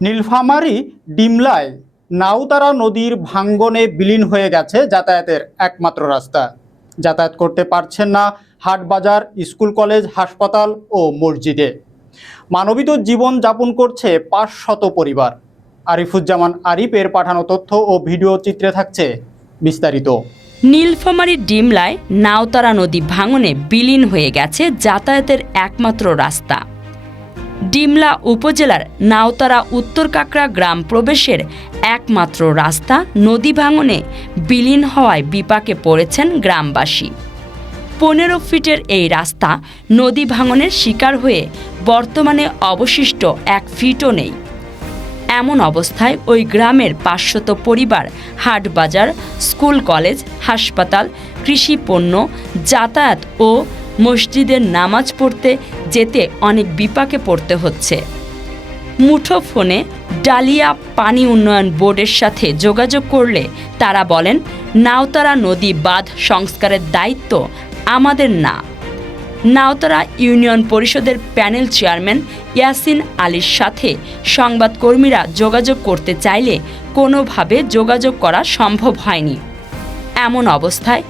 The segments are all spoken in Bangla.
নীলফামারী ডিমলায় নাউতারা নদীর ভাঙ্গনে বিলীন হয়ে গেছে যাতায়াতের একমাত্র রাস্তা। যাতায়াত করতে পারছেন না হাটবাজার, স্কুল, কলেজ, হাসপাতাল ও মসজিদে। মানবিত জীবন যাপন করছে 500 পরিবার। আরিফুজ্জামান আরিফের পাঠানো তথ্য ও ভিডিও চিত্রে থাকছে বিস্তারিত। নীলফামারী ডিমলায় নাউতারা নদী ভাঙনে বিলীন হয়ে গেছে যাতায়াতের একমাত্র রাস্তা। ডিমলা উপজেলার নাউতারা উত্তর কাকড়া গ্রাম প্রবেশের একমাত্র রাস্তা নদী ভাঙনে বিলীন হওয়ায় বিপাকে পড়েছেন গ্রামবাসী। 15 ফিটের এই রাস্তা নদী ভাঙনের শিকার হয়ে বর্তমানে অবশিষ্ট 1 ফিটও নেই। এমন অবস্থায় ওই গ্রামের 500 পরিবার হাটবাজার, স্কুল, কলেজ, হাসপাতাল, কৃষি পণ্য, যাতায়াত ও মসজিদের নামাজ পড়তে যেতে অনেক বিপাকে পড়তে হচ্ছে। মুঠোফোনে ডালিয়া পানি উন্নয়ন বোর্ডের সাথে যোগাযোগ করলে তারা বলেন, নাউতারা নদী বাঁধ সংস্কারের দায়িত্ব আমাদের না। নাউতারা ইউনিয়ন পরিষদের প্যানেল চেয়ারম্যান ইয়াসিন আলীর সাথে সংবাদকর্মীরা যোগাযোগ করতে চাইলে কোনোভাবে যোগাযোগ করা সম্ভব হয়নি। এমন অবস্থায়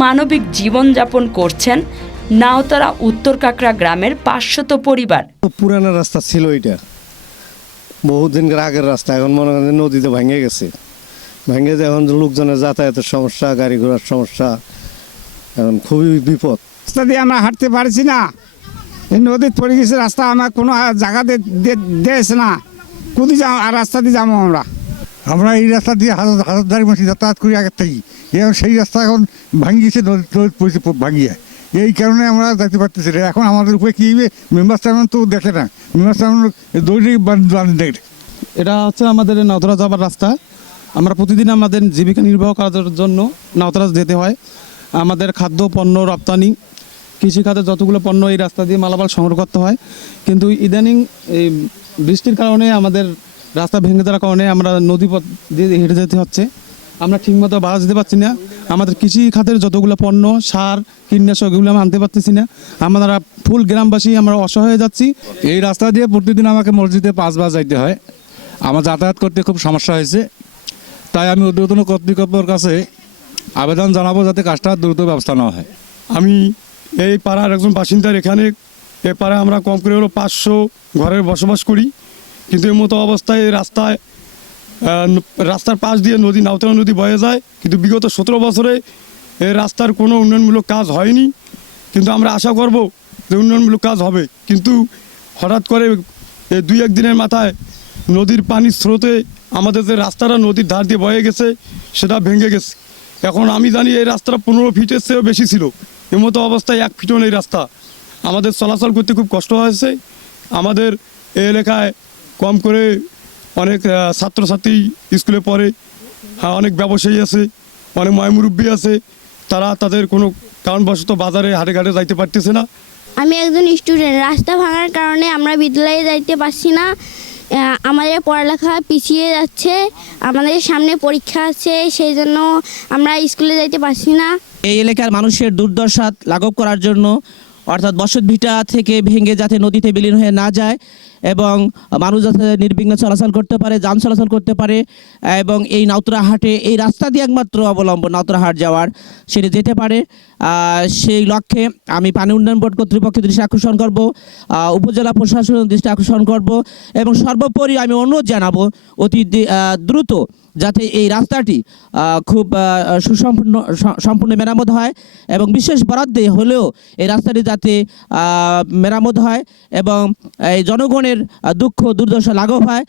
মানবিক জীবনযাপন করছেন নাউতারা উত্তর কাকড়া গ্রামের 500 পরিবার। পুরানো রাস্তা ছিল, এটা বহুদিন আগের রাস্তা। এখন মনে করেন নদীতে ভেঙে গেছে, ভেঙে যে এখন লোকজনের যাতায়াতের সমস্যা, গাড়ি ঘোড়ার সমস্যা, এখন খুবই বিপদ। রাস্তা দিয়ে আমরা হাঁটতে পারছি না, এই নদীর পড়ে গেছে রাস্তা, আমার কোনো জায়গা দিয়েছে না, কোথায় যাও আর রাস্তা দিয়ে যাবো আমরা এই রাস্তা দিয়ে হাজারদারি মাসি যাতায়াত করি আগের থেকেই। এখন সেই রাস্তা এখন ভাঙিয়েছে, নদী পড়েছে ভাঙিয়ে, এই কারণে আমরা যাইতে পারতেছি না। এখন আমাদের উপরে কী মেম্বার চেয়ারম্যান তো দেখে না, মেম্বার চেয়ারম্যান দৌড়ি দেখে। এটা হচ্ছে আমাদের নাউতারা যাবার রাস্তা। আমরা প্রতিদিন আমাদের জীবিকা নির্বাহ করার জন্য নাউতারা যেতে হয়। আমাদের খাদ্য পণ্য রপ্তানি, কৃষিখাতের যতগুলো পণ্য এই রাস্তা দিয়ে মালামাল সংগ্রহ করতে হয়। কিন্তু ইদানিং এই বৃষ্টির কারণে আমাদের রাস্তা ভেঙে যাওয়ার কারণে আমরা নদীপথ দিয়ে হেঁটে যেতে হচ্ছে। আমরা ঠিকমতো বাধা দিতে পারছি না। আমাদের কৃষি খাতের যতগুলো পণ্য, সার, কীটনাশক এগুলো আমরা আনতে পারতেছি না। আমরা ফুল গ্রামবাসী আমরা অসহায় হয়ে যাচ্ছি। এই রাস্তা দিয়ে প্রতিদিন আমাকে মসজিদে 5 বার যাইতে হয়। আমার যাতায়াত করতে খুব সমস্যা হয়েছে, তাই আমি ঊর্ধ্বতন কর্তৃপক্ষের কাছে আবেদন জানাবো যাতে কাজটা দ্রুত ব্যবস্থা নেওয়া হয়। আমি এই পাড়ার একজন বাসিন্দার। এখানে এ পাড়ায় আমরা কম করে হলো 500 ঘরের বসবাস করি। কিন্তু এর মতো অবস্থায় এই রাস্তার পাশ দিয়ে নদী, নাউতারা নদী বয়ে যায়। কিন্তু বিগত 17 বছরে এই রাস্তার কোনো উন্নয়নমূলক কাজ হয়নি। কিন্তু আমরা আশা করব যে উন্নয়নমূলক কাজ হবে। কিন্তু হঠাৎ করে এই 2-1 দিনের মাথায় নদীর পানির স্রোতে আমাদের যে রাস্তাটা নদীর ধার দিয়ে বয়ে গেছে সেটা ভেঙে গেছে। এখন আমি জানি এই রাস্তাটা 15 ফিটের চেয়েও বেশি ছিল। এর মতো অবস্থায় 1 ফিটও নেই রাস্তা। আমাদের চলাচল করতে খুব কষ্ট হয়েছে। আমাদের এই এলাকায় কম করে অনেক ছাত্রছাত্রী স্কুলে পড়ে, অনেক ব্যবসায়ী আছে, অনেক মুরব্বী আছে। তারা তাদের কোনো কারণবশত বাজারে হাটে ঘাটে যাইতে পারতেছে না। আমি একজন স্টুডেন্ট। রাস্তা ভাঙার কারণে আমরা বিদ্যালয়ে যাইতে পারছি না। আমাদের পড়ালেখা পিছিয়ে যাচ্ছে, আমাদের সামনে পরীক্ষা আছে, সেই জন্য আমরা স্কুলে যাইতে পারছি না। এই এলাকার মানুষের দুর্দশা লাঘব করার জন্য, অর্থাৎ বসতভিটা থেকে ভেঙে যাতে নদীতে বিলীন হয়ে না যায় এবং মানুষ যাতে নির্বিঘ্নে চলাচল করতে পারে, যান চলাচল করতে পারে, এবং এই নাউতারা হাটে এই রাস্তা দিয়ে একমাত্র অবলম্বন নাউতারা হাট যাওয়ার, সেটা যেতে পারে, সেই লক্ষ্যে আমি পানি উন্নয়ন বোর্ড কর্তৃপক্ষের দৃষ্টি আকর্ষণ করব, উপজেলা প্রশাসনের দৃষ্টি আকর্ষণ করব এবং সর্বোপরি আমি অনুরোধ জানাবো অতি দ্রুত যাতে এই রাস্তাটি খুব সম্পূর্ণ মেরামত হয় এবং বিশেষ বরাদ্দে হলেও এই রাস্তাটি যাতে মেরামত হয় এবং এই জনগণের দুঃখ দুর্দশা লাঘব হয়।